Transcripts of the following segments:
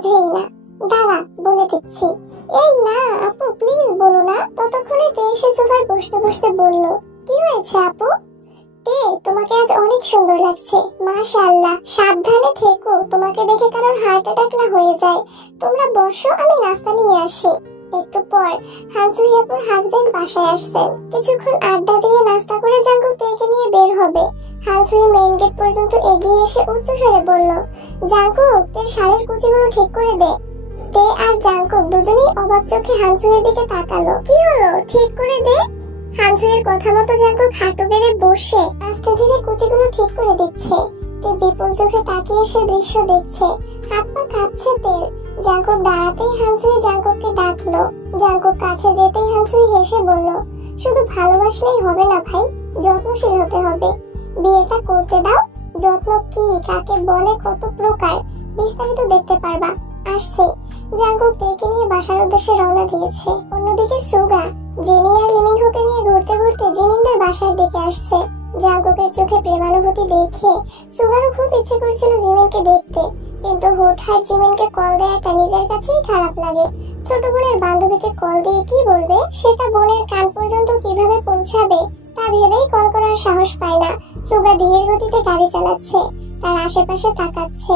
বুঝেই না। দাঁড়া, বলে দিচ্ছি। এই না আপু, প্লিজ বলো না। ততক্ষণে তে এসে সোফায় বসতে বসতে বলল, কি হয়েছে আপু? তে, তোমাকে আজ অনেক সুন্দর লাগছে, মাশাআল্লাহ। সাবধানে থেকো, তোমাকে দেখে কারোর হার্ট অ্যাটাক না হয়ে যায়। তোমরা বসো, আমি নাস্তা নিয়ে আসি। একটু পর হানসুই আপুর হাজবেন্ড বাসায় আসছেন। কিছুক্ষণ আড্ডা দিয়ে নাস্তা করে জাঙ্কুক তেকে নিয়ে বের হবে। হানসুই মেইন গেট পর্যন্ত এগিয়ে এসে উচ্চস্বরে বলল, জাঙ্কুক, তের শাড়ির কুচিগুলো ঠিক করে দে। তে আর জাঙ্কুক দুজনেই অবাক চোখে হানসুইয়ের দিকে তাকালো। কি হলো, ঠিক করে দে। হানসুইয়ের কথা মতো জাঙ্কুক হাঁটু গেড়ে বসে আস্তে ধীরে কুচিগুলো ঠিক করে দিচ্ছে। তে বিপুল চোখে তাকিয়ে সে দৃশ্য দেখছে। হাত পা কাঁপছে তের। জাঙ্কুক দাঁড়াতেই হানসুই জাঙ্কুককে ডাকলো। জাঙ্কুক কাছে যেতেই হানসুই হেসে বলল, শুধু ভালোবাসলেই হবে না ভাই, যত্নশীল হতে হবে। বিয়েটা করতে দাও। যত্ন কি, কাকে বলে, কত প্রকার, বিস্তারিত দেখতে পারবা। আসছে। জাঙ্কুক তেকে নিয়ে বাসার উদ্দেশ্যে রওনা দিয়েছে। অন্যদিকে সুগা জেনি আর লিমিনহোকে নিয়ে ঘুরতে ঘুরতে জিমিনদের বাসার দিকে আসছে। জাঙ্কুকের চোখে প্রেমানুভূতি দেখে সুগারও খুব ইচ্ছে করছিল জিমিনকে দেখতে, কিন্তু হুটহাট জিমিনকে কল দেওয়াটা নিজের কাছেই খারাপ লাগে। ছোট বোনের বান্ধবীকে কল দিয়ে কি বলবে, সেটা বোনের কান পর্যন্ত কিভাবে পৌঁছাবে তা ভেবেই কল করার সাহস পায় না। সুগা ধীর গতিতে গাড়ি চালাচ্ছে, তার আশেপাশে তাকাচ্ছে,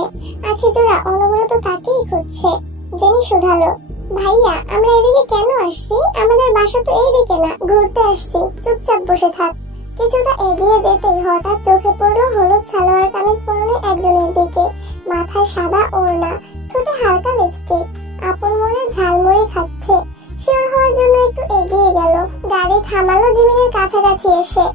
আখি জোড়া অনবরত তাকেই খুঁজছে। জেনি শুধালো, ভাইয়া আমরা এদিকে কেন আসছি? আমাদের বাসা তো এইদিকে না, ঘুরতে আসছি, চুপচাপ বসে থাক। কিছুটা এগিয়ে যেতেই হঠাৎ চোখে পড়লো হলুদ সালোয়ার কামিজ পরনে একজনের দিকে, মাথায় সাদা ওড়না, ঠোঁটে হালকা লিপস্টিক, আপন মনে ঝালমুড়ি খাচ্ছে। শিওর হওয়ার জন্য একটু এগিয়ে গেল। গাড়ি থামালো জিমিনের কাছাকাছি এসে।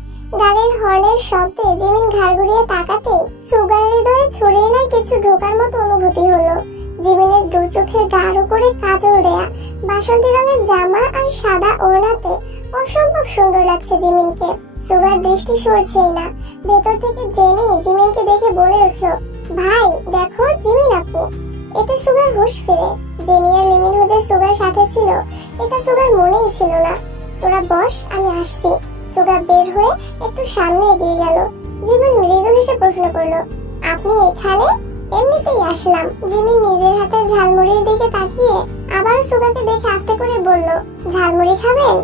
গাড়ির হর্নের শব্দে জিমিন ঘাড় ঘুরিয়ে তাকাতেই সুগার হৃদয়ে ছড়িয়ে নেয় কিছু ঢোকার মতো অনুভূতি হলো। জিমিনের দু চোখের গাঢ় করে কাজল দেয়া, বাসন্তী রঙের জামা আর সাদা ওড়নাতে অসম্ভব সুন্দর লাগছে জিমিনকে। সুগার দৃষ্টি সরছেই না। ভেতর থেকে জেনি জিমিনকে দেখে বলে উঠলো, ভাই দেখো জিমিন আপু। এতে সুগার হুঁশ ফিরে। জেনি আর লিমিনহো যে সুগার সাথে ছিল এটা সুগার মনেই ছিল না। তোরা বস, আমি আসছি। সুগার বের হয়ে একটু সামনে এগিয়ে গেল। জিমিন মৃদু হেসে প্রশ্ন করলো, আপনি এখানে? এমনিতেই আসলাম। জিমিন নিজের হাতে ঝালমুড়ির দিকে তাকিয়ে আবার সুগাকে দেখে আস্তে করে বলল, ঝালমুড়ি খাবেন?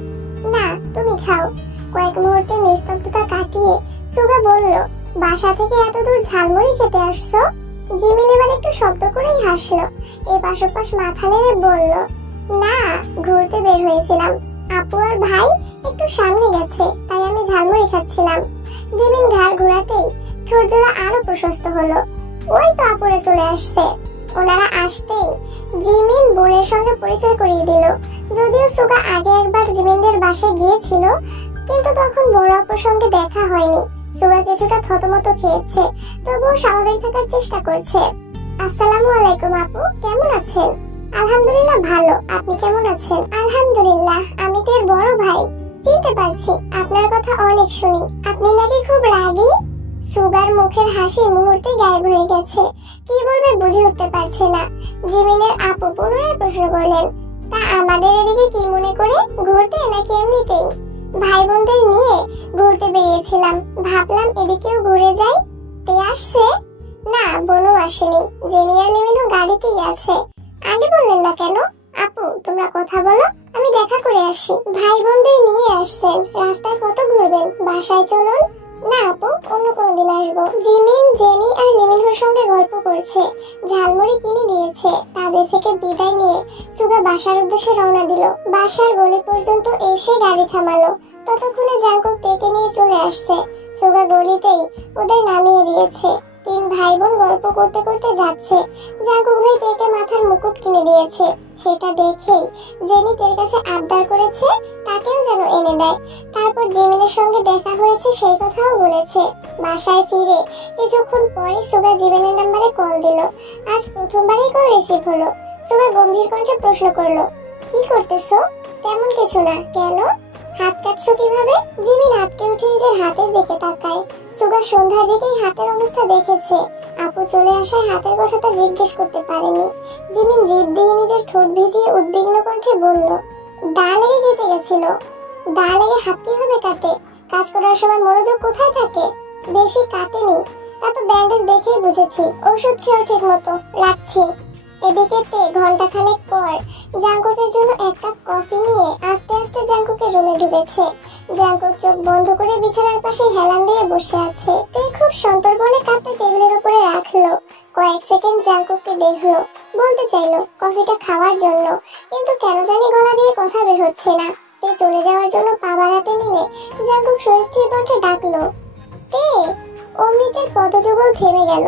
না, তুমি খাও। কয়েক মুহূর্তে নিস্তব্ধতা কাটিয়ে সুগা বলল, বাসা থেকে এত দূর ঝালমুড়ি খেতে আসছো? জিমিন এবার একটু শব্দ করেই হাসলো। এপাশ ওপাশ মাথা নেড়ে বলল, না, ঘুরতে বের হয়েছিলাম। আপু আর ভাই একটু সামনে গেছে, তাই আমি ঝালমুড়ি খাচ্ছিলাম। জিমিন ঘাড় ঘোরাতেই ঠোঁট জোড়া আরো প্রশস্ত হলো। ওই তো আপুরে চলে আসছে। ওনারা আসতেই জিমিন বোনের সঙ্গে পরিচয় করিয়ে দিল। যদিও সুগা আগে একবার জিমিনদের বাসায় গিয়েছিল, কিন্তু তখন বড় আপুর সঙ্গে দেখা হয়নি। সুগা কিছুটা থতমত খেয়েছে, তবুও স্বাভাবিক থাকার চেষ্টা করছে। আসসালামু আলাইকুম আপু, কেমন আছেন? আলহামদুলিল্লাহ ভালো, আপনি কেমন আছেন? আলহামদুলিল্লাহ, আমি তের বড় ভাই। চিনতে পারছি, আপনার কথা অনেক শুনি। আপনি নাকি খুব রাগী? সুগার মুখের হাসি মুহূর্তে গায়েব হয়ে গেছে। কি বলবে বুঝে উঠতে পারছে না। জিমিনের আপু পুনরায় প্রশ্ন করলেন, তা আমাদের এদিকে কি মনে করে, ঘুরতে নাকি এমনিতেই? ভাই বোনদের নিয়ে ঘুরতে বেরিয়েছিলাম, ভাবলাম এদিকেও ঘুরে যাই। তে আসছে? না, বোনও আসেনি। জেনি আর লিমিনও গাড়িতেই আছে। আগে বললেন না কেন? আপু তোমরা কথা বলো, আমি দেখা করে আসি। ভাই বোনদের নিয়ে আসছেন, রাস্তায় কত ঘুরবেন, বাসায় চলুন। না আপু, অন্য কোনদিন আসবো। জিমিন, জেনি আর লিমিনহোর সঙ্গে গল্প করছে। ঝালমুড়ি কিনে দিয়েছে। তাদের থেকে বিদায় নিয়ে সুগা বাসার উদ্দেশ্যে রওনা দিল। বাসার গলি পর্যন্ত এসে গাড়ি থামালো। ততক্ষণে জাঙ্কুক তেকে নিয়ে চলে আসছে। সুগা গলিতেই ওদের নামিয়ে দিয়েছে। তিন ভাই বোন গল্প করতে করতে যাচ্ছে। জাঙ্কুক ভাই তেকে মাথার মুকুট কিনে দিয়েছে। সেটা দেখেই জেনি তের কাছে আবদার করেছে তাকেও যেন এনে দেয়। তারপর জিমিনের সঙ্গে দেখা হয়েছে সেই কথাও বলেছে। বাসায় ফিরে কিছুক্ষণ পরে সুগা জিমিনের নাম্বারে কল দিল। আজ প্রথমবারই কল রিসিভ হলো। সুগা গম্ভীর কণ্ঠে প্রশ্ন করলো, কি করতেছো? তেমন কিছু না। কেন? হাত কাটছো কিভাবে? জিমিন হাতকে উঠে নিজের হাতের দিকে তাকায়। সুগা সন্ধ্যার দিকেই হাতের অবস্থা দেখেছে। আপু চলে আসায় হাতের কথাটা জিজ্ঞেস করতে পারেনি। জিমিন জিভ দিয়ে নিজের ঠোঁট ভিজিয়ে উদ্বিগ্ন কণ্ঠে বলল, দা লেগে কেটে গেছিল। দা লেগে হাত কিভাবে কাটে? কাজ করার সময় মনোযোগ কোথায় থাকে? বেশি কাটেনি, তা তো ব্যান্ডেজ দেখেই বুঝেছি। ওষুধ খেয়েও ঠিক মতো। রাখছি। এদিকে তে ঘন্টাখানেক পর জাঙ্কুকের জন্য এক কাপ কফি নিয়ে আস্তে আস্তে জাঙ্কুকের রুমে ঢুকেছে। জাঙ্কুক চোখ বন্ধ করে বিছানার পাশে হেলান দিয়ে বসে আছে। তে খুব সন্তর্পণে কাপটা টেবিলের উপরে রাখলো। কয়েক সেকেন্ড জাঙ্কুককে দেখলো, বলতে চাইলো কফিটা খাওয়ার জন্য, কিন্তু কেন জানি গলা দিয়ে কথা বের হচ্ছে না। তে চলে যাওয়ার জন্য পা বাড়াতে নিলে জাঙ্কুক সুস্থির কণ্ঠে ডাকলো, তে। অমৃতের পদযুগল থেমে গেল।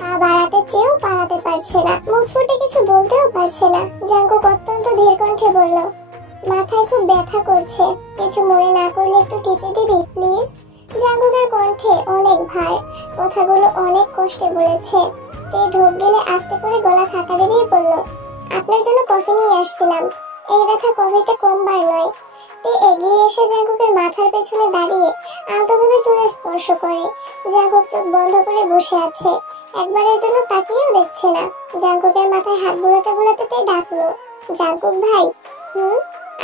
পা বাড়াতে চেয়েও বাড়াতে পারছে না, মুখ ফুটে কিছু বলতেও পারছে না। জাঙ্কুক অত্যন্ত ধীর কণ্ঠে বলল, মাথায় খুব ব্যথা করছে, কিছু মনে না করলে একটু টিপে দিবি প্লিজ। জাঙ্কুকের কণ্ঠে অনেক ভার, কথাগুলো অনেক কষ্টে বলেছে। তে ঢোক গেলে আস্তে করে গলা খাকারে দিয়ে বলল, আপনার জন্য কফি নিয়ে আসছিলাম, এই ব্যথা কফিতে কমবার নয়। তে এগিয়ে এসে জাঙ্কুকের মাথার পেছনে দাঁড়িয়ে আলতোভাবে চুলে স্পর্শ করে। জাঙ্কুক চোখ বন্ধ করে বসে আছে, একবারের জন্য তাকিয়েও দেখছে না। জাঙ্কুকের মাথায় হাত বুলাতে বুলাতে তে ডাকলো, জাঙ্কুক ভাই।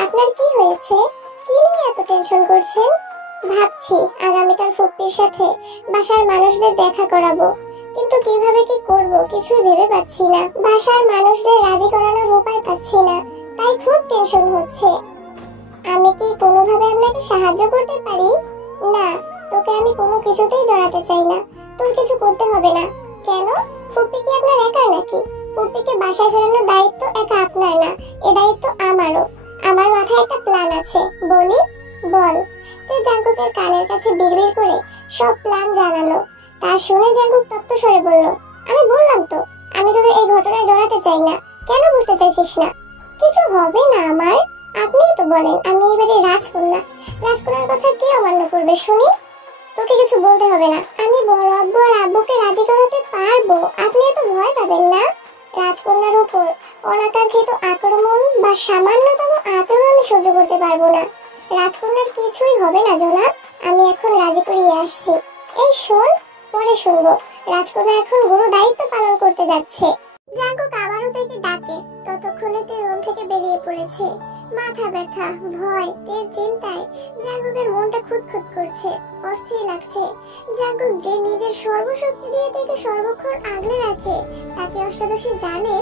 আপনার কি হয়েছে? কি নিয়ে এত টেনশন করছেন? ভাবছি আগামীকাল ফুপ্পির সাথে বাসার মানুষদের দেখা করাবো, কিন্তু কিভাবে কি করব কিছুই ভেবে পাচ্ছি না। বাসার মানুষদের রাজি করানোর উপায় পাচ্ছি না, তাই খুব টেনশন হচ্ছে। আমি কি কোনোভাবে আপনাকে সাহায্য করতে পারি? না, তোকে আমি কোনো কিছুতেই জড়াতে চাই না, তোর কিছু করতে হবে না। কেন? ফুপ্পি কি আপনার একার নাকি? ফুপ্পিকে বাসায় ফেরানোর দায়িত্ব একা আপনার না, এ দায়িত্ব আমারও। আমার মাথায় একটা প্ল্যান আছে, বলি? বল। তে জাঙ্কুকের কানের কাছে বিড়বিড় করে সব প্ল্যান জানালো। তা শুনে জাঙ্কুক তপ্ত স্বরে বলল, আমি বললাম তো আমি তোকে এই ঘটনায় জড়াতে চাই না, কেন বুঝতে চাইছিস না? কিছু হবে না আমার, আপনিই তো বলেন আমি এবারে রাজকন্যা, রাজকন্যার কথা কে অমান্য করবে শুনি? তোকে কিছু বলতে হবে না, আমি বড় আব্বু আর আব্বুকে রাজি করাতে পারবো, আপনি এত ভয় পাবেন না। রাজকন্যার উপর অনাকাঙ্ক্ষিত আক্রমণ বা সামান্যতম আচরণ আমি সহ্য করতে পারবো না। রাজকন্যার কিছুই হবে না জনাব, আমি এখন রাজি করিয়ে আসছি। এই শোন, পরে শুনবো। রাজকন্যা এখন গুরু দায়িত্ব পালন করতে যাচ্ছে। জাঙ্কুক আবারও তাকে ডাকে, ততক্ষণে তে রুম থেকে বেরিয়ে পড়েছে। মাথা ব্যথা, ভয়, এর চিন্তায় জাঙ্কুকের মনটা খুঁতখুত করছে, অস্থির লাগছে। জাঙ্কুক যে নিজের সর্বশক্তি দিয়ে তাকে সর্বক্ষণ আগলে রাখে, তাকে অষ্টাদশী জানে।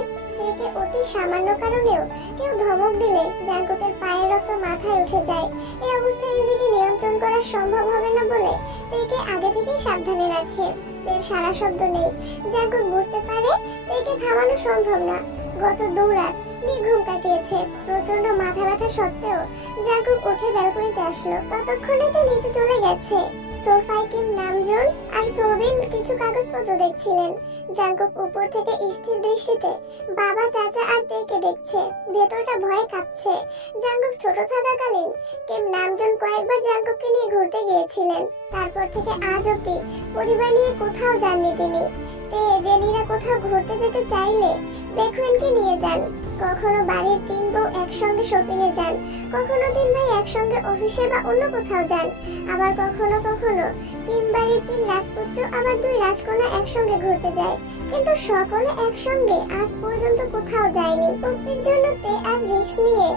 একে অতি সামান্য কারণেও কেউ ধমক দিলে জাঙ্কুকের পায়ের রক্ত মাথায় উঠে যায়। এই অবস্থায় নিজেকে নিয়ন্ত্রণ করা সম্ভব হবে না বলে একে আগে থেকেই সাবধানে রাখে। এর সারা শব্দ নেই। জাঙ্কুক বুঝতে পারে একে থামানো সম্ভব না। গত 2 রাত নির্ঘুম কাটিয়েছে, প্রচন্ড মাথা ব্যথা সত্ত্বেও জাঙ্কুক উঠে ব্যালকনিতে আসলো। ততক্ষণে তে নিচে চলে গেছে। সোফায় কিম নামজুন আর সোবিন কিছু কাগজপত্র দেখছিলেন। জাঙ্কুক উপর থেকে স্থির দৃষ্টিতে বাবা, চাচা আর তেকে দেখছে, ভেতরটা ভয়ে কাঁপছে। জাঙ্কুক ছোট থাকাকালীন কিম নামজুন কয়েকবার জাঙ্কুককে নিয়ে ঘুরতে গিয়েছিলেন। তারপর থেকে আজ অব্দি পরিবার নিয়ে কোথাও যাননি তিনি। তে জেনিরা কোথাও ঘুরতে যেতে চাইলে বেকুইনকে নিয়ে যান। কখনো বাড়ির 3 বউ একসঙ্গে শপিং এ যান, কখনো 3 ভাই একসঙ্গে অফিসে বা অন্য কোথাও যান, আবার কখনো কখনো কিম বাড়ির 3 রাজপুত্র আবার 2 রাজকন্যা একসঙ্গে ঘুরতে যায়, কিন্তু সকলে একসঙ্গে আজ পর্যন্ত কোথাও যায়নি। ফুপ্পির জন্য তে আজ রিস্ক নিয়ে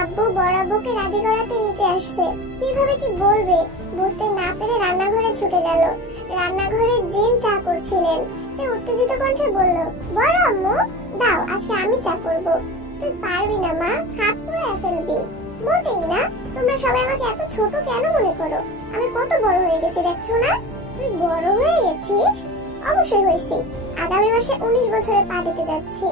আব্বু বড় আব্বুকে রাজি করাতে নিচে আসছে। কিভাবে কি বলবে বুঝতে না পেরে রান্নাঘরে ছুটে গেল। রান্নাঘরে জিন চা করছিলেন। তে উত্তেজিত কণ্ঠে বলল, বড় আম্মু দাও, আজকে আমি চা করব। তুই পারবি না মা, হাত পুড়ে ফেলবি। মোটেই না, তোমরা সবাই আমাকে এত ছোট কেন মনে করো? আমি কত বড় হয়ে গেছি দেখছো না? তুই বড় হয়ে গেছিস? অবশ্যই হয়েছি, আগামী মাসে 19 বছরে পা দিতে যাচ্ছি।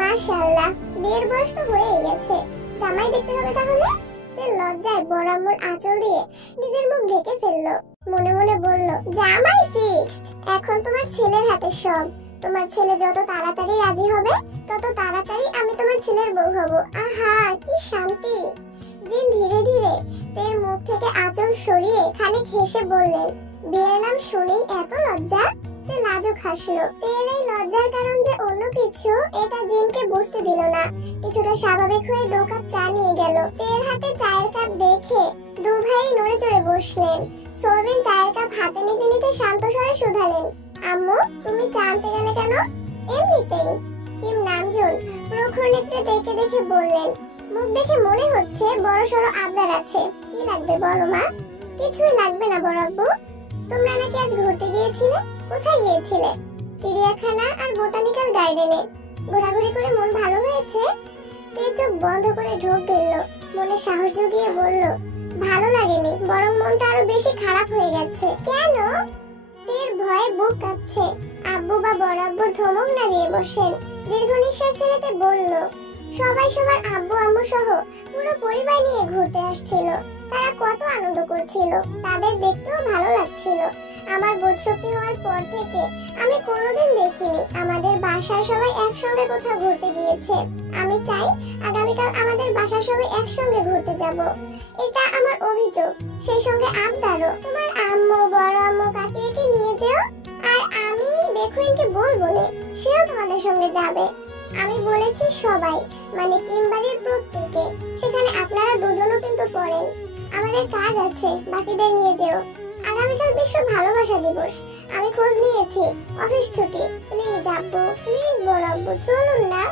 মাশাআল্লাহ, বিয়ের বয়স তো হয়ে গেছে, জামাই দেখতে হবে তাহলে। তে লজ্জায় বড় আম্মুর আঁচল দিয়ে নিজের মুখ ঢেকে ফেললো। মনে মনে বলল, জামাই ফিক্সড, এখন তোমার ছেলের হাতে সব। তোমার ছেলে যত তাড়াতাড়ি রাজি হবে তত তাড়াতাড়ি আমি তোমার ছেলের বউ হব। আহা কি শান্তি। জিন ধীরে ধীরে তের মুখ থেকে আঁচল সরিয়ে খানিক হেসে বললেন, বিয়ের নাম শুনেই এত লজ্জা? তে লাজুক হাসলো। তের এই লজ্জার কারণ যে অন্য কিছু এটা জিনকে বুঝতে দিল না। কিছুটা স্বাভাবিক হয়ে 2 কাপ চা নিয়ে গেল। তের হাতে চায়ের কাপ দেখে 2 ভাই নড়ে চড়ে বসলেন। সোবিন চায়ের কাপ হাতে নিতে নিতে শান্ত স্বরে শুধালেন, আম্মু তুমি চা আনতে গেলে কেন? এমনিতেই। কিম নামজুন প্রখর নেত্রে দেখে দেখে বললেন, মুখ দেখে মনে হচ্ছে বড় সড়ো আবদার আছে। কি লাগবে বলো মা? কিছুই লাগবে না বড় আব্বু। তোমরা নাকি আজ ঘুরতে গিয়েছিলে? কোথায় গিয়েছিলে? চিড়িয়াখানা আর বোটানিক্যাল গার্ডেনে। ঘোরাঘুরি করে মন ভালো হয়েছে? তে চোখ বন্ধ করে ঢোক গেল, মনে সাহস জুগিয়ে বলল, ভালো লাগেনি, বরং মনটা আরো বেশি খারাপ হয়ে গেছে। কেন? তের ভয়ে বুক কাঁপছে। আব্বু বা বড় আব্বুর ধমক না দিয়ে বসেন। দীর্ঘ নিঃশ্বাস ছেড়ে তে বলল, সবাই সবার আব্বু আম্মু সহ পুরো পরিবার নিয়ে ঘুরতে আসছিল। তারা কত আনন্দ করছিল, তাদের দেখতেও ভালো লাগছিল। আমার বোধশক্তি হওয়ার পর থেকে আমি কোনোদিন দেখিনি আমাদের বাসার সবাই একসঙ্গে কোথাও ঘুরতে গিয়েছে। আমি চাই আগামীকাল আমাদের বাসার সবাই একসঙ্গে ঘুরতে যাব। এটা আমার অভিযোগ, সেই সঙ্গে আবদারও। তোমার আম্মু, বড় আম্মু, কাকিকে নিয়ে যেও। আর আমি বেকুইনকে বলবো না, সেও তোমাদের সঙ্গে যাবে। আমি বলেছি সবাই, মানে কিমবাড়ির প্রত্যেকে। সেখানে আপনারা দুজনও কিন্তু পড়েন। আমাদের কাজ আছে, বাকিদের নিয়ে যেও। আগামীকাল বিশ্ব ভালোবাসা দিবস। আমি খোঁজ নিয়েছি, অফিস ছুটি। প্লিজ আব্বু, প্লিজ বড় আব্বু, চলুন না।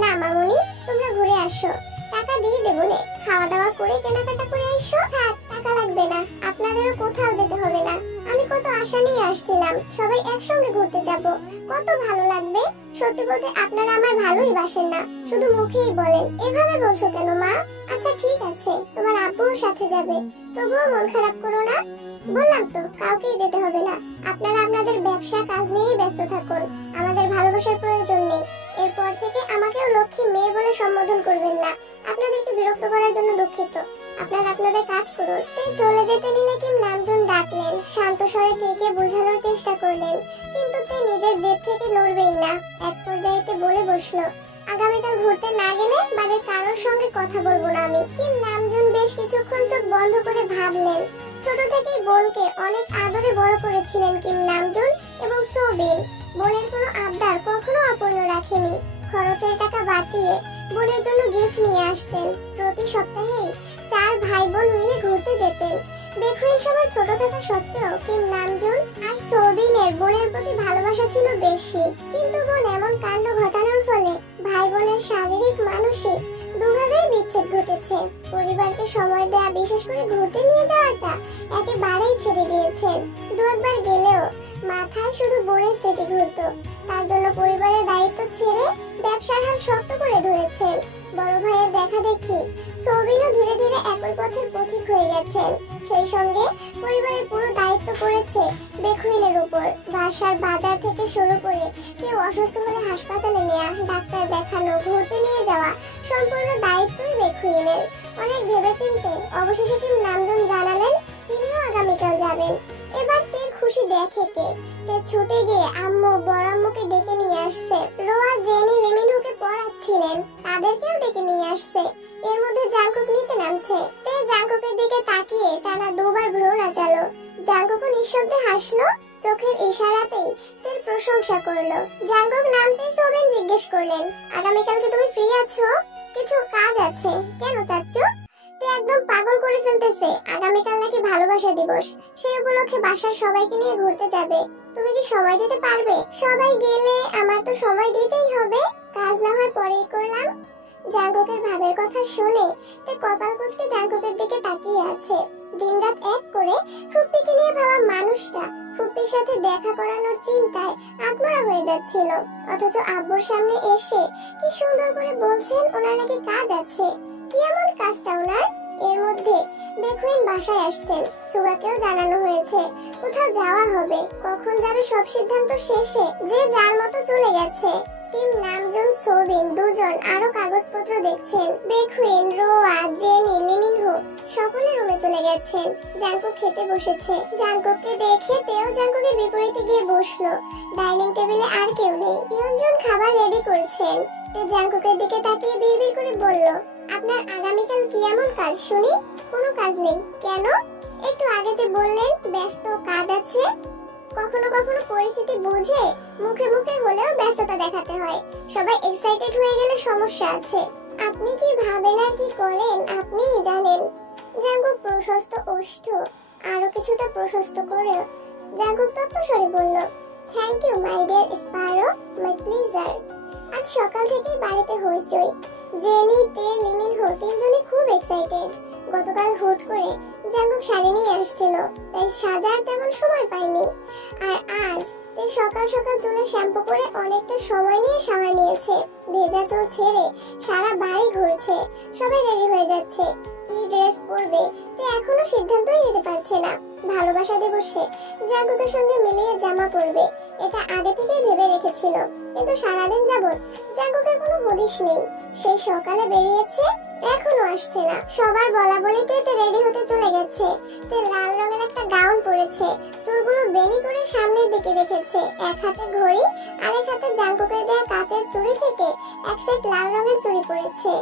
না মামুনি, তোমরা ঘুরে আসো, টাকা দিয়ে দেবো নে। খাওয়া দাওয়া করে কেনাকাটা করে এসো। থাক, টাকা লাগবে না, আপনাদেরও কোথাও যেতে হবে না। আমি কত আশা নিয়ে আসছিলাম সবাই একসঙ্গে ঘুরতে যাব, কত ভালো লাগবে। সত্যি বলতে আপনারা আমার ভালোই বাসেন না, শুধু মুখেই বলেন। এভাবে বলছো কেন মা? আচ্ছা ঠিক আছে, তোমার আব্বুও সাথে যাবে, তবুও মন খারাপ করো না। বললাম তো, কাউকেই যেতে হবে না। আপনারা আপনাদের ব্যবসা কাজ নিয়েই ব্যস্ত থাকুন, আমাদের ভালোবাসার প্রয়োজন নেই। এরপর থেকে আমাকেও লক্ষ্মী মেয়ে বলে সম্বোধন করবেন না। আপনাদেরকে বিরক্ত করার জন্য দুঃখিত। আপনারা আপনাদের কাজ করুন। চলে যেতে নিলে কিম নামজন ডাকলেন, শান্ত স্বরে থেকে বোঝানোর চেষ্টা করলেন, কিন্তু তে নিজের জেদ থেকে নড়বেই না। এক পর্যায়ে তে বলে বসলো, আগামীকাল ঘুরতে না গেলে বাড়ির কারোর সঙ্গে কথা বলবো না আমি। কিম নামজন বেশ কিছুক্ষণ চোখ বন্ধ করে ভাবলেন। ছোট থেকেই বোনকে অনেক আদরে বড় করেছিলেন কিম নামজন এবং সোবিন। বোনের কোনো আবদার কখনো অপূর্ণ রাখেনি। খরচের টাকা বাঁচিয়ে বোনের জন্য গিফট নিয়ে আসতেন। প্রতি সপ্তাহেই 4 ভাই বোন মিলে ঘুরতে যেতেন। বেকুইন সবার ছোট থাকা সত্ত্বেও কিম নামজুন আর সোবিনের বোনের প্রতি ভালোবাসা ছিল বেশি। কিন্তু বোন এমন কাণ্ড ঘটানোর ফলে ভাই বোনের শারীরিক মানসিক দুভাবেই বিচ্ছেদ ঘটেছে। পরিবারকে সময় দেয়া, বিশেষ করে ঘুরতে নিয়ে যাওয়াটা একেবারেই ছেড়ে দিয়েছেন। দু একবার গেলেও মাথায় শুধু বোনের স্মৃতি ঘুরতো। তার জন্য পরিবারের দায়িত্ব ছেড়ে ব্যবসার হাল শক্ত করে ধরেছেন। বড় ভাইয়ের দেখা দেখি সোবিনও ধীরে ধীরে একই পথের পথিক হয়ে গেছেন। সেই সঙ্গে পরিবারের পুরো দায়িত্ব পড়েছে বেকুইনের উপর। বাসার বাজার থেকে শুরু করে কেউ অসুস্থ হলে হাসপাতালে নেওয়া, ডাক্তার দেখানো, ঘুরতে নিয়ে যাওয়া, সম্পূর্ণ দায়িত্বই বেকুইনের। অনেক ভেবেচিন্তে অবশেষে কিম নামজন জানালেন তিনিও আগামীকাল যাবেন। এবার তের খুশি দেখে কে। তে ছুটে গিয়ে আম্মু, বড় আম্মুকে ডেকে নিয়ে আসছে। রোয়া, জেনি, লিমিনহুকে পড়াচ্ছিলেন, তাদেরকেও ডেকে নিয়ে আসছে। এর মধ্যে জাংকুক নিচে নামছে। তে জাংকুকের দিকে তাকিয়ে টানা 2 বার ভ্রু নাচালো। জাংকুকও নিঃশব্দে হাসলো, চোখের ইশারাতেই তের প্রশংসা করলো। জাংকুক নামতেই সোবেন জিজ্ঞেস করলেন, আগামীকালকে তুমি ফ্রি আছো? কিছু কাজ আছে। কেন চাচ্চু? তে একদম পাগল করে ফেলতেছে। আগামীকাল নাকি ভালোবাসা দিবস, সেই উপলক্ষে বাসার সবাইকে নিয়ে ঘুরতে যাবে। তুমি কি সময় দিতে পারবে? সবাই গেলে আমার তো সময় দিতেই হবে, কাজ না হয় পরেই করলাম। জাংকুকের ভাবের কথা শুনে তে কপাল কুঁচকে জাংকুকের দিকে তাকিয়ে আছে। দিনরাত এক করে ফুপ্পিকে নিয়ে ভাবা মানুষটা ফুপ্পির সাথে দেখা করানোর চিন্তায় আত্মরা হয়ে যাচ্ছিল। অথচ আব্বুর সামনে এসে কি সুন্দর করে বলছেন ওনার নাকি কাজ আছে। কি এমন কাজটা ওনার? এর মধ্যে বেকুইন বাসায় আসছেন। সুগাকেও জানানো হয়েছে কোথাও যাওয়া হবে। কখন যাবে সব সিদ্ধান্ত শেষে যে যার মতো চলে গেছে। কিম নামজুন, সোবিন দুজন আরো কাগজপত্র দেখছেন। বেকুইন, রোয়া, জেনি, লিমিনহু সকলে রুমে চলে গেছেন। জাংকুক খেতে বসেছে। জাংকুককে দেখে তেও জাংকুকের বিপরীতে গিয়ে বসলো। ডাইনিং টেবিলে আর কেউ নেই। ইয়নজুন খাবার রেডি করছেন। তে জাংকুকের দিকে তাকিয়ে বিড়বিড় করে বলল, আপনার আগামীকাল কি এমন কাজ শুনি? কোনো কাজ নেই। কেন? একটু আগে যে বললেন ব্যস্ত, কাজ আছে। কখনো কখনো পরিস্থিতি বুঝে মুখে মুখে হলেও ব্যস্ততা দেখাতে হয়। সবাই এক্সাইটেড হয়ে গেলে সমস্যা আছে। আপনি কি ভাবেন আর কি করেন আপনিই জানেন। জাংকুক প্রশস্ত ওষ্ঠ আরো কিছুটা প্রশস্ত করে জাংকুক তত্ত্বস্বরে বলল, thank you my dear sparrow, my pleasure. আজ সকাল থেকেই বাড়িতে হইচই। জেনি, তে, লিমিনহু তিনজনই খুব এক্সাইটেড। গতকাল হুট করে জাংকুক শাড়ি নিয়ে আসছিল, তাই সাজার তেমন সময় পাইনি। আর আজ তে সকাল সকাল চুলে শ্যাম্পু করে অনেকটা সময় নিয়ে শাওয়ার নিয়েছে। ভেজা চুল ছেড়ে সারা বাড়ি ঘুরছে। সবাই রেডি হয়ে যাচ্ছে, কি ড্রেস পরবে তে এখনো সিদ্ধান্তই নিতে পারছে না। ভালোবাসা দিবসে জাঙ্কুকের সঙ্গে মিলিয়ে জামা পরবে, এটা আগে থেকেই ভেবে রেখেছিল। কিন্তু সারাদিন যাবত জাঙ্কুকের কোনো হদিশ নেই। সেই সকালে বেরিয়েছে, এখনো আসছে না। সবার বলা বলিতে তে রেডি হতে চলে গেছে। তে লাল রঙের একটা গাউন পরেছে, চুলগুলো বেনি করে সামনের দিকে রেখেছে। এক হাতে ঘড়ি, আরেক হাতে জাঙ্কুকের দেয়া কাচের চুড়ি থেকে এক সেট লাল রঙের চুড়ি পরেছে।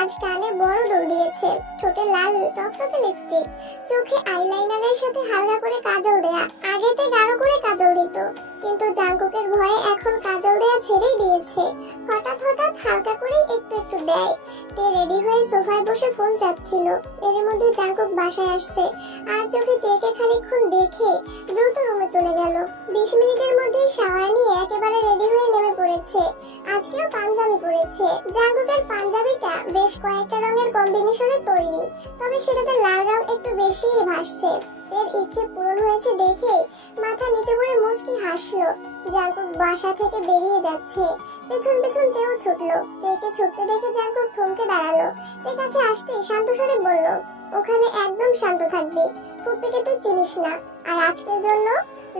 আজ কানে বড় দুল দিয়েছে, ঠোঁটে লাল টকটকে লিপস্টিক, চোখে আইলাইনারের সাথে হালকা করে কাজল দেয়া। আগেতে গাঢ় করে কাজল দিত, কিন্তু জাঙ্কুকের ভয়ে এখন কাজল দেয়া ছেড়েই দিয়েছে। হঠাৎ হঠাৎ হালকা করে একটু একটু দেয়। তে রেডি হয়ে সোফায় বসে ফোন চাপছিল। এর মধ্যে জাঙ্কুক বাসায় আসছে। আর চোখে তেকে খানিকক্ষণ দেখে দ্রুত রুমে চলে গেল। 20 মিনিটের মধ্যেই শাওয়ার নিয়ে একেবারে রেডি হয়ে নেমে পড়েছে। আজকেও পাঞ্জাবি পরেছে। জাঙ্কুকের পাঞ্জাবিটা বেশ কয়েকটা রঙের কম্বিনেশনে তৈরি, তবে সেটাতে লাল রং একটু বেশিই ভাসছে। এর ইচ্ছে পূরণ হয়েছে দেখে মাথা নিচে করে মুচকি হাসলো। জাঙ্কুক বাসা থেকে বেরিয়ে যাচ্ছে, পেছন পেছন তেও ছুটলো। তেকে ছুটতে দেখে জাঙ্কুক থমকে দাঁড়ালো। তের কাছে আসতে শান্ত স্বরে বলল, ওখানে একদম শান্ত থাকবি। ফুপ্পিকে তুই চিনিস না, আর আজকের জন্য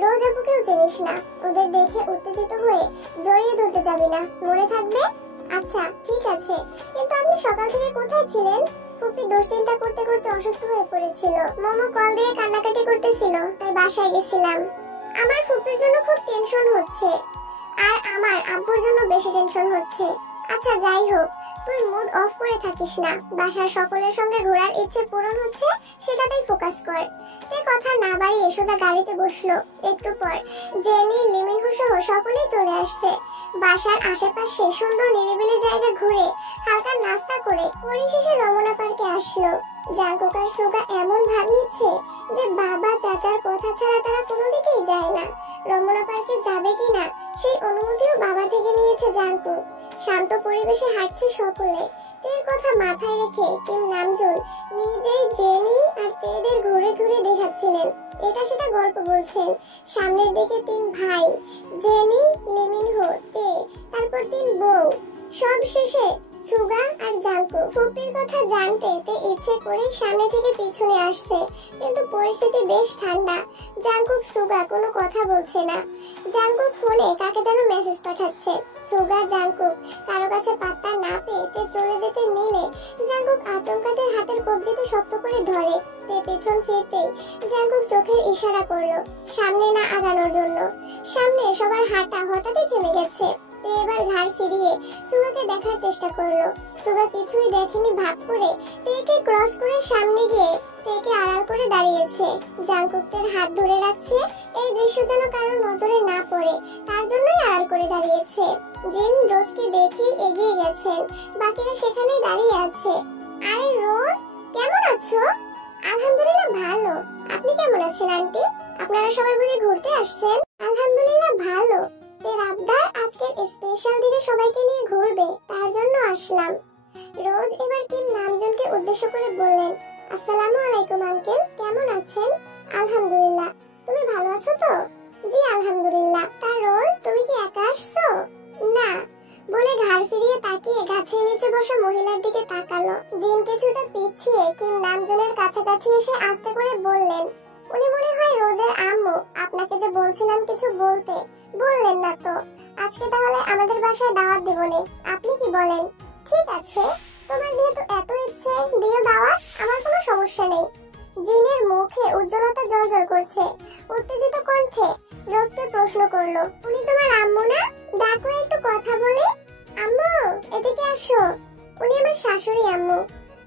রোজ আপুকেও চিনিস না। ওদের দেখে উত্তেজিত হয়ে জড়িয়ে ধরতে যাবি না, মনে থাকবে? আচ্ছা ঠিক আছে, কিন্তু আপনি সকাল থেকে কোথায় ছিলেন? ফুপি দুশ্চিন্তা করতে করতে অসুস্থ হয়ে পড়েছিল। মোমো কল দিয়ে কান্নাকাটি করতেছিল, তাই বাসায় গেছিলাম। আমার ফুপির জন্য খুব টেনশন হচ্ছে, আর আমার আব্বুর জন্য বেশি টেনশন হচ্ছে। আচ্ছা যাই হোক, তুই মুড অফ করে থাকিস না। বাসার সকলের সঙ্গে ঘোরার ইচ্ছে পূরণ হচ্ছে, সেটাতেই ফোকাস কর। এই কথা না বাড়িয়ে সোজা গাড়িতে বসলো। একটু পর জেনি, লিমিনহু সহ সকলেই চলে আসছে। বাসার আশেপাশে সুন্দর নিরিবিলি জায়গা ঘুরে হালকা নাস্তা করে পরিশেষে রমনা পার্কে আসলো। জাঙ্কুক আর সুগা এমন ভাব নিচ্ছে যে বাবা চাচার কথা ছাড়া তারা কোনো দিকেই যায় না। রমনা পার্কে যাবে কিনা সেই অনুমতিও বাবা থেকে নিয়েছে জাঙ্কুক। শান্ত পরিবেশে হাঁটছে সকলে। তের কথা মাথায় রেখে কিম নামজুন নিজেই জেনি আর তেদের ঘুরে ঘুরে দেখাচ্ছিলেন। এটা সেটা গল্প বলছেন। সামনের দিকে 3 ভাই, জেনি, লিমিনহো, তে, তারপর 3 বউ, সব শেষে সুগা আর জাঙ্কুক। ফুপির কথা জানতে তে ইচ্ছে করে সামনে থেকে পিছনে আসছে, কিন্তু পরিস্থিতি বেশ ঠান্ডা। জাঙ্কুক সুগা কোনো কথা বলছে না। জাঙ্কুক ফোনে কাকে যেন মেসেজ পাঠাচ্ছে। সুগা জাঙ্কুক কারো কাছে পাত্তা না পেয়ে তে চলে যেতে নিলে জাঙ্কুক আচমকাতে হাতের কবজিতে শক্ত করে ধরে। তে পেছন ফিরতেই জাঙ্কুক চোখের ইশারা করলো সামনে না আগানোর জন্য। সামনে সবার হাঁটা হঠাৎই থেমে গেছে। তে এবার ঘাড় ফিরিয়ে সুগাকে দেখার চেষ্টা করলো। সুগা কিছুই দেখেনি ভাব করে তেকে ক্রস করে সামনে গিয়ে তেকে আড়াল করে দাঁড়িয়েছে। জাঙ্কুকের হাত ধরে রাখছে। এই দৃশ্য যেন কারো নজরে না পড়ে, তার জন্যই আড়াল করে দাঁড়িয়েছে। জিন রোজকে দেখে এগিয়ে গেছেন, বাকিরা সেখানেই দাঁড়িয়ে আছে। আরে রোজ, কেমন আছো? আলহামদুলিল্লাহ ভালো। আপনি কেমন আছেন আন্টি? আপনারা সবাই বুঝি ঘুরতে আসছেন? আলহামদুলিল্লাহ ভালো। এর আবদার আজকের স্পেশাল দিনে সবাইকে নিয়ে ঘুরবে, তার জন্য আসলাম। রোজ এবার কিম নামজনকে উদ্দেশ্য করে বললেন, আসসালামু আলাইকুম আঙ্কেল, কেমন আছেন? আলহামদুলিল্লাহ। তুমি ভালো আছো তো? জি আলহামদুলিল্লাহ। তা রোজ, তুমি কি একা আসছো? না, বলে ঘাড় ফিরিয়ে তাকিয়ে গাছের নিচে বসা মহিলার দিকে তাকালো। জিন কিছুটা পিছিয়ে কিম নামজনের কাছাকাছি এসে আস্তে করে বললেন, উনি মনে হয় রোজের আম্মু। আপনাকে যে বলছিলাম কিছু বলতে, বললেন না তো। আজকে তাহলে আমাদের বাসায় দাওয়াত দিবনে, আপনি কি বলেন? ঠিক আছে, তোমার যেহেতু এত ইচ্ছে, দিও দাওয়াত, আমার কোনো সমস্যা নেই। জিনের মুখে উজ্জ্বলতা জ্বলজ্বল করছে। উত্তেজিত কণ্ঠে রোজকে প্রশ্ন করলো, উনি তোমার আম্মু না? ডাকো একটু কথা বলি। আম্মু এদিকে আসো। উনি আমার শাশুড়ি আম্মু।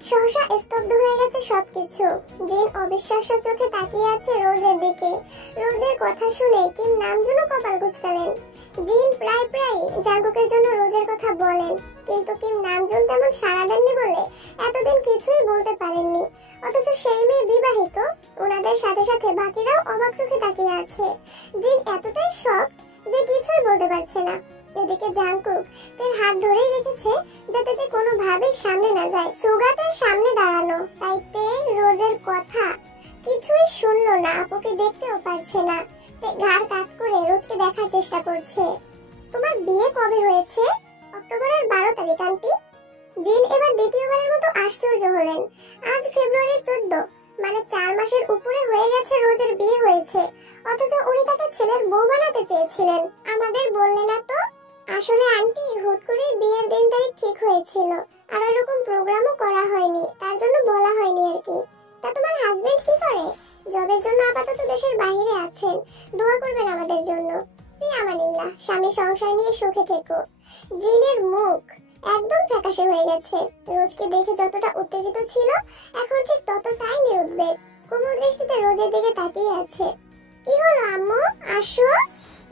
সহসা স্তব্ধ হয়ে গেছে সবকিছু। জিন অবিশ্বাস্য চোখে তাকিয়ে আছে রোজের দিকে। রোজের কথা শুনে কিম নামজনও কপাল কুঁচকালেন। জিন প্রায় জাঙ্কুকের জন্য রোজের কথা বলেন, কিন্তু কিম নামজুন তেমন সাড়া দেননি বলে এতদিন কিছুই বলতে পারেননি। অথচ সেই মেয়ে বিবাহিত। ওনাদের সাথে সাথে বাকিরাও অবাক চোখে তাকিয়ে আছে। জিন এতটাই শক যে কিছুই বলতে পারছে না। এদিকে জাঙ্কুক তার হাত ধরেই রেখেছে যাতে তে কোনোভাবেই সামনে না যায়। সুগা তার সামনে দাঁড়ানো, তাই তে রোজের কথা কিছুই শুনলো না, আপুকে দেখতেও পারছে না। তে ঘাড় কাত করে রোজকে দেখার রাখার চেষ্টা করছে। তোমার বিয়ে কবে হয়েছে? অক্টোবরের 12 তারিখ আন্টি। জিন এবার দ্বিতীয়বারের মতো আশ্চর্য হলেন। আজ ফেব্রুয়ারির 14, মানে 4 মাসের উপরে হয়ে গেছে রোজের বিয়ে হয়েছে, অথচ উনি তাকে ছেলের বউ বানাতে চেয়েছিলেন। আমাদের বললে না তো? আসলে আন্টি, হুট করে বিয়ের দিন তারিখ ঠিক হয়েছিল, আর ওরকম প্রোগ্রামও করা হয়নি, তার জন্য বলা হয়নি আর কি। তা তোমার হাজবেন্ড কি করে? জবের জন্য আপাতত দেশের বাইরে আছেন, দোয়া করবেন আমাদের জন্য। আমানিল্লাহ, স্বামী সংসার নিয়ে সুখে থেকো। জিনের মুখ একদম ফ্যাকাশে হয়ে গেছে। রোজকে দেখে যতটা উত্তেজিত ছিল, এখন ঠিক ততটাই নিরুদ্বেগ। কোমল দৃষ্টিতে রোজের দিকে তাকিয়ে আছে। কি হলো আম্মু, আসো।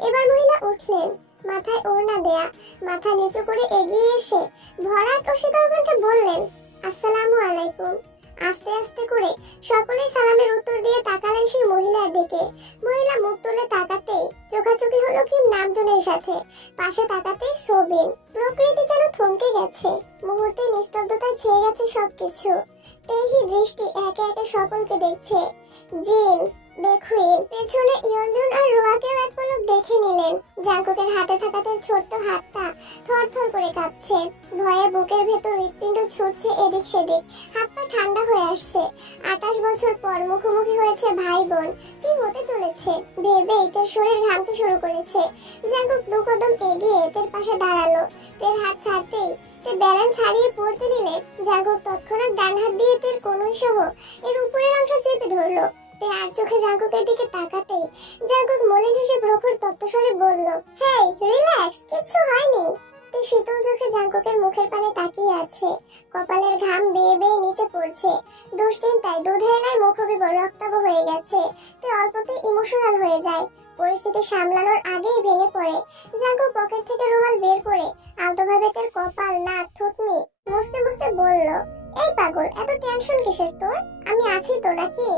এবার মহিলা উঠলেন, মাথায় ওড়না দেয়া, মাথা নিচু করে এগিয়ে এসে ভরাট ও শীতল কণ্ঠে বললেন, আসসালামু আলাইকুম। আস্তে আস্তে করে সকলেই সালামের উত্তর দিয়ে তাকালেন সেই মহিলার দিকে। মহিলা মুখ তুলে তাকাতেই চোখাচোখি হলো কিম নামজনের সাথে, পাশে তাকাতেই সোবিন। প্রকৃতি যেন থমকে গেছে, মুহূর্তে নিস্তব্ধতায় ছেয়ে গেছে সবকিছু। তেহি দৃষ্টি একে একে সকলকে দেখছে। জিন, বেখুইন, পেছনে ইয়ঞ্জন আর রোয়াকেও এক পলক দেখে নিলেন। জাঙ্কুকের হাতে থাকাতে ছোট্ট হাতটা থরথর করে কাঁপছে, ভয়ে বুকের ভেতর হৃৎপিণ্ড ছুটছে এদিক সেদিক, হাত পা ঠান্ডা হয়ে আসছে। 28 বছর পর মুখোমুখি হয়েছে ভাই বোন, কি হতে চলেছে ভেবে তের শরীর ঘামতে শুরু করেছে। জাঙ্কুক 2 কদম এগিয়ে তের পাশে দাঁড়ালো। তের হাত ছাড়তেই তে ব্যালেন্স হারিয়ে পড়তে দিলে জাঙ্কুক তৎক্ষণাৎ ডান হাত দিয়ে তের কনুই সহ এর উপরের অংশ চেপে ধরলো। তে আর চোখে জাঙ্কুকের দিকে তাকাতেই জাঙ্কুক মলিন হেসে প্রখর তপ্তস্বরে বলল, হেই রিল্যাক্স, কিচ্ছু হয়নি। তে শীতল চোখে জাঙ্কুকের মুখের পানে তাকিয়ে আছে, কপালের ঘাম বেয়ে বেয়ে নিচে পড়ছে। দুশ্চিন্তায় দুধের ন্যায় মুখবিবর রক্তাভ হয়ে গেছে। তে অল্পতে ইমোশনাল হয়ে যায়, পরিস্থিতি সামলানোর আগেই ভেঙে পড়ে। জাঙ্কুক পকেট থেকে রুমাল বের করে আলতোভাবে তার কপাল, নাক, থুতনি মুছতে মুছতে বলল, এই পাগল, এত টেনশন কিসের তোর? আমি আছি তো নাকি?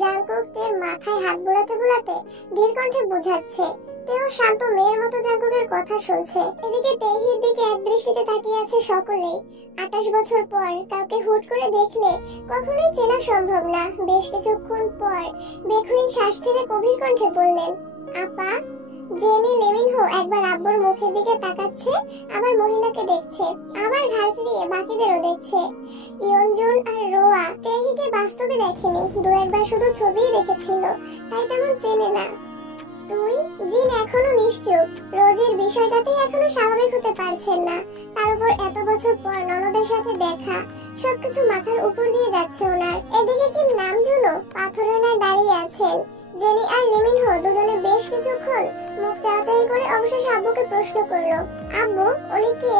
জাঙ্কুক তের মাথায় হাত বুলাতে বুলাতে ধীর কণ্ঠে বুঝাচ্ছে। তেও শান্ত মেয়ের মতো জাঙ্কুকের কথা শুনছে। এদিকে তেহির দিকে এক দৃষ্টিতে তাকিয়ে আছে সকলেই। 28 বছর পর কাউকে হুট করে দেখলে কখনোই চেনা সম্ভব না। বেশ কিছুক্ষণ পর বেখুইন শ্বাস ছেড়ে গভীর কণ্ঠে বললেন, আপা। জেনি লেমিনহো একবার আব্বুর মুখের দিকে তাকাচ্ছে, আবার মহিলাকে দেখছে, আবার ঘাড় ফিরিয়ে বাকিদেরও দেখছে। ইয়ঞ্জন আর রোয়া তেহিকে বাস্তবে দেখেনি, 2-1 শুধু ছবিই দেখেছিল, তাই তেমন চেনে না। তুই? জিন এখনো নিশ্চুপ, রোজের বিষয়টাতেই এখনো স্বাভাবিক হতে পারছেন না। তার উপর এত বছর পর ননদের সাথে দেখা, সবকিছু মাথার উপর দিয়ে যাচ্ছে ওনার। এদিকে কিম নামজুনও পাথরের ন্যায় দাঁড়িয়ে আছেন। জেনি আর লিমিনহো দুজনে বেশ কিছুক্ষণ মুখ চাওয়াচাই করে অবশেষে আব্বুকে প্রশ্ন করলো, আব্বু, উনি কে?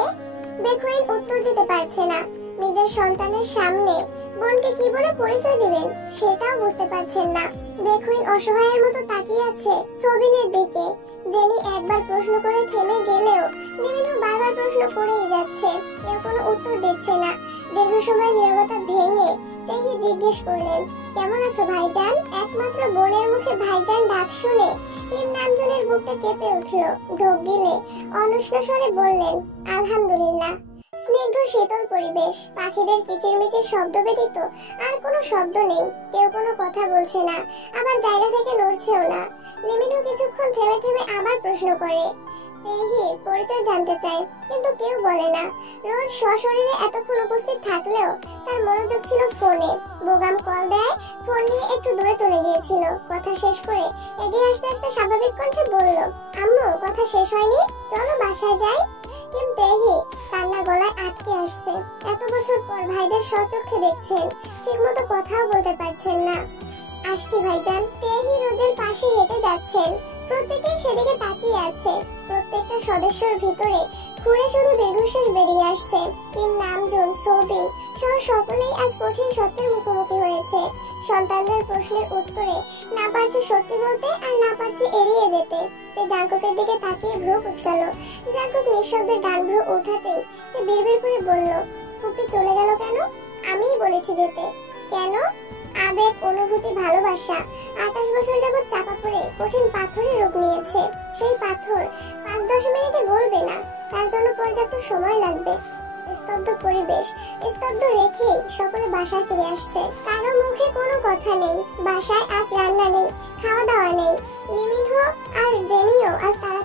বেখুইন উত্তর দিতে পারছে না। নিজের সন্তানের সামনে বোনকে কি বলে পরিচয় দিবেন সেটাও বুঝতে পারছেন না। বেখুইন অসহায়ের মতো তাকিয়ে আছে সোবিনের দিকে। জেনি একবার প্রশ্ন করে থেমে গেলেও লিমিনহো বারবার প্রশ্ন করেই যাচ্ছে, কেউ কোনো উত্তর দিচ্ছে না। দীর্ঘ সময় নীরবতা ভেঙে তেহি জিজ্ঞেস করলেন, কেমন আছো ভাইজান? একমাত্র বোনের মুখে ভাইজান ডাক শুনে তিন নামজনের বুকটা কেঁপে উঠল। ঢোক গিলে অনুষ্ণ স্বরে বললেন, আলহামদুলিল্লাহ। স্নিগ্ধ শীতল পরিবেশ, পাখিদের কিচিরমিচির শব্দ ব্যতীত আর কোনো শব্দ নেই। কেউ কোনো কথা বলছে না, আবার জায়গা থেকে নড়ছেও না। লিমিনহো কিছুক্ষণ থেমে থেমে আবার প্রশ্ন করে। তেহি পরিচয় জানতে চায়, কিন্তু কেউ বলে না। রোজ সশরীরে এতক্ষণ উপস্থিত থাকলেও তার মনোযোগ ছিল ফোনে। বোগাম কল দেয়, ফোন নিয়ে একটু দূরে চলে গিয়েছিল। কথা শেষ করে এগিয়ে আসতে আসতে স্বাভাবিক কণ্ঠে বলল, আম্মু, কথা শেষ হয়নি, চলো বাসায় যাই। কিন্তু তেহি কান্না গলায় আটকে আসছে। এত বছর পর ভাইদের স্বচক্ষে দেখছেন, ঠিক মতো কথাও বলতে পারছেন না। আসছি ভাইজান। তেহি রোজের পাশে হেঁটে যাচ্ছেন, প্রত্যেকেই সেদিকে তাকিয়ে আছে। প্রত্যেকটা সদস্যের ভিতরে ঘুরে শুধু দীর্ঘশ্বাস বেরিয়ে আসছে। তিন নামজন, সোবিন সহ সকলেই আজ কঠিন সত্যের মুখোমুখি হয়েছে। সন্তানদের প্রশ্নের উত্তরে না পারছে সত্যি বলতে, আর না পারছে এড়িয়ে যেতে। তে জাঙ্কুকের দিকে তাকিয়ে ভ্রু কুঁচকালো। জাঙ্কুক নিঃশব্দে ডান ভ্রু উঠাতেই তে বিড়বিড় করে বলল, ফুপি চলে গেল কেন? আমিই বলেছি যেতে। কেন? আবেগ, অনুভূতি, ভালোবাসা 28 বছর যাবৎ চাপা পড়ে কঠিন পাথরের রূপ নিয়েছে। সেই পাথর 5-10 মিনিটে গলবে না, তার জন্য পর্যাপ্ত সময় লাগবে। স্তব্ধ পরিবেশ, স্তব্ধ রেখেই সকলে বাসায় ফিরে আসছে। কারো মুখে কোনো কথা নেই। বাসায় আজ রান্না নেই, খাওয়া দাওয়া নেই। লিমিনহো আর জেনিও আজ তারা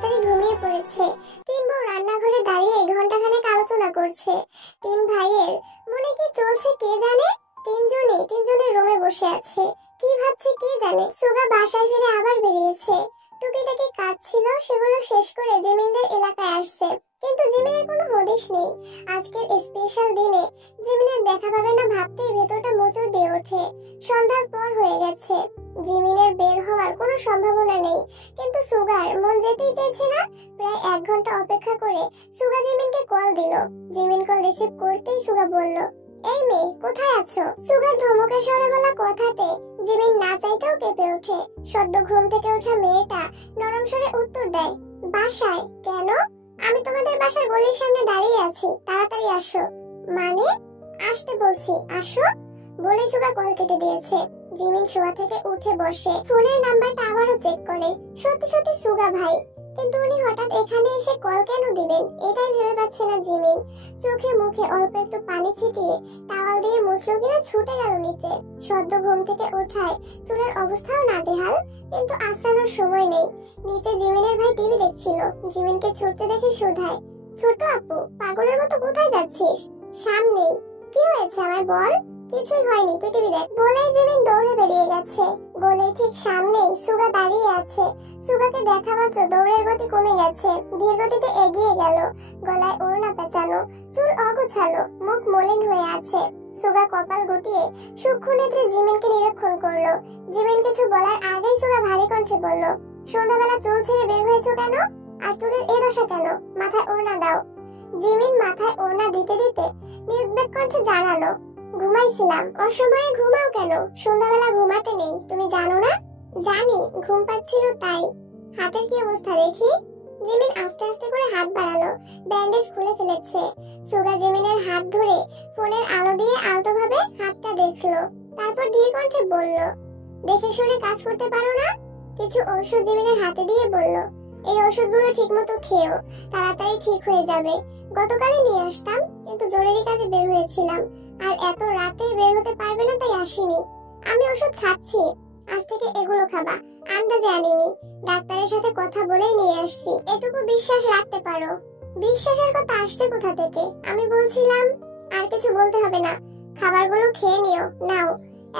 করছে। তিন ভাইয়ের মনে কি চলছে কে জানে। তিনজনের রুমে বসে আছে, কি ভাবছে কে জানে। সুগা বাসায় ফিরে আবার বেরিয়েছে। টুকিটাকি কাজ ছিল, সেগুলো শেষ করে জিমিনদের এলাকায় আসছে। কিন্তু জিমিনের কোনো হদিশ নেই। আজকের স্পেশাল দিনে জিমিনের দেখা পাবে না ভাবতেই ভেতরটা মোচড় দিয়ে ওঠে। সন্ধ্যার পর হয়ে গেছে, জিমিনের বের হওয়ার কোনো সম্ভাবনা নেই। কিন্তু সুগার মন যেতেই চাইছে না। প্রায় 1 ঘন্টা অপেক্ষা করে সুগা জিমিনকে কল দিল। জিমিন কল রিসিভ করতেই সুগা বলল, এই মেয়ে কোথায় আছো? সুগার ধমকে স্বরে বলা কথাতে জিমিন না চাইতেও কেঁপে ওঠে। সদ্য ঘুম থেকে ওঠা মেয়েটা নরম স্বরে উত্তর দেয়, বাসায়। কেন? আমি তোমাদের বাসার গলির সামনে দাঁড়িয়ে আছি, তাড়াতাড়ি আসো। মানে? আসতে বলছি, আসো বলে সুগা কল কেটে দিয়েছে। জিমিন শোয়া থেকে উঠে বসে ফোনের নাম্বারটা আবারও চেক করে। সত্যি সত্যি সুগা ভাই, কিন্তু উনি হঠাৎ এখানে এসে কল কেন দিবেন এটাই ভেবে পাচ্ছে না জিমিন। চোখে মুখে অল্প একটু পানি ছিটিয়ে টাওয়াল দিয়ে মুছলো কিনা ছুটে গেল নিচে। সদ্য ঘুম থেকে ওঠায় চুলের অবস্থাও নাজেহাল, কিন্তু আশ্রানোর সময় নেই। নিচে জিমিনের ভাই টিভি দেখছিল। জিমিনকে ছুটতে দেখে শুধায়, ছোট আপু পাগলের মতো কোথায় যাচ্ছিস? সামনেই। কি হয়েছে আমায় বল। কিছুই হয়নি, তুই টিভি দেখ বলেই জিমিন দৌড়ে বেরিয়ে গেছে। গোলের ঠিক সামনেই সুগা দাঁড়িয়ে আছে। সুগাকে দেখা মাত্র দৌড়ের গতি কমে গেছে, ধীর গতিতে এগিয়ে গেল। গলায় ওড়না পেঁচানো, চুল অগোছালো, মুখ মলিন হয়ে আছে। সুগা কপাল গুটিয়ে সূক্ষ্ম নেত্রে জিমিনকে নিরীক্ষণ করলো। জিমিন কিছু বলার আগেই সুগা ভারী কণ্ঠে বলল, সন্ধ্যাবেলা চুল ছেড়ে বের হয়েছো কেন? আর চুলের এ দশা কেন? মাথায় ওড়না দাও। জিমিন মাথায় ওড়না দিতে দিতে নির্বেক কণ্ঠে জানালো, ঘুমাইছিলাম। অসময়ে ঘুমাও কেন? সন্ধ্যাবেলা ঘুমাতে নেই, তুমি জানো না? জানি, ঘুম পাচ্ছিল তাই। হাতের কি অবস্থা দেখি। জিমিন আস্তে আস্তে করে হাত বাড়ালো, ব্যান্ডেজ খুলে ফেলেছে। সুগা জিমিনের হাত ধরে ফোনের আলো দিয়ে আলতোভাবে হাতটা দেখলো, তারপর ধীর কণ্ঠে বলল, দেখে শুনে কাজ করতে পারো না? কিছু ঔষধ জিমিনের হাতে দিয়ে বলল, এই ওষুধগুলো ঠিক মতো খেও, তাড়াতাড়ি ঠিক হয়ে যাবে। গতকালই নিয়ে আসতাম, কিন্তু জরুরি কাজে বের হয়েছিলাম, আর এত রাতে বের হতে পারবে না তাই আসিনি। আমি ওষুধ খাচ্ছি, আজ থেকে এগুলো খাবা। আন্দাজে আনিনি, ডাক্তারের সাথে কথা বলেই নিয়ে আসছি। এটুকু বিশ্বাস রাখতে পারো। বিশ্বাসের কথা আসছে কোথা থেকে? আমি বলছিলাম, আর কিছু বলতে হবে না, খাবারগুলো খেয়ে নিও। নাও।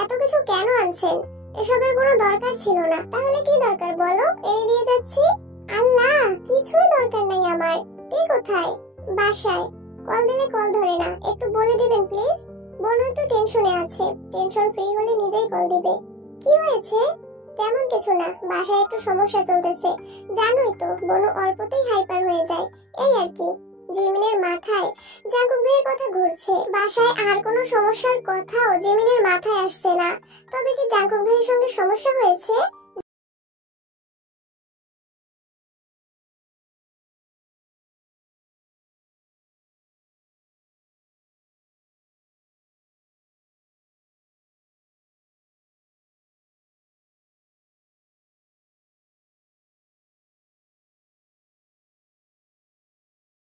এত কিছু কেন আনছেন? এসবের কোনো দরকার ছিল না। তাহলে কি দরকার বলো, এনে দিয়ে যাচ্ছি। আল্লাহ, কিছুই দরকার নাই আমার। তুই কোথায়? বাসায়। কল দিলে কল ধরে না, একটু বলে দিবেন প্লিজ। বোন একটু টেনশনে আছে, টেনশন ফ্রি হলে নিজেই কল দিবে। কি হয়েছে? তেমন কিছু না, বাসায় একটু সমস্যা চলতেছে। জানোই তো, বোনু অল্পতেই হাইপার হয়ে যায়, এই আর কি। জিমিনের মাথায় জাঙ্কুক ভাইয়ের কথা ঘুরছে। বাসায় আর কোনো সমস্যার কথাও জিমিনের মাথায় আসছে না। তবে কি জাঙ্কুক ভাইয়ের সঙ্গে সমস্যা হয়েছে?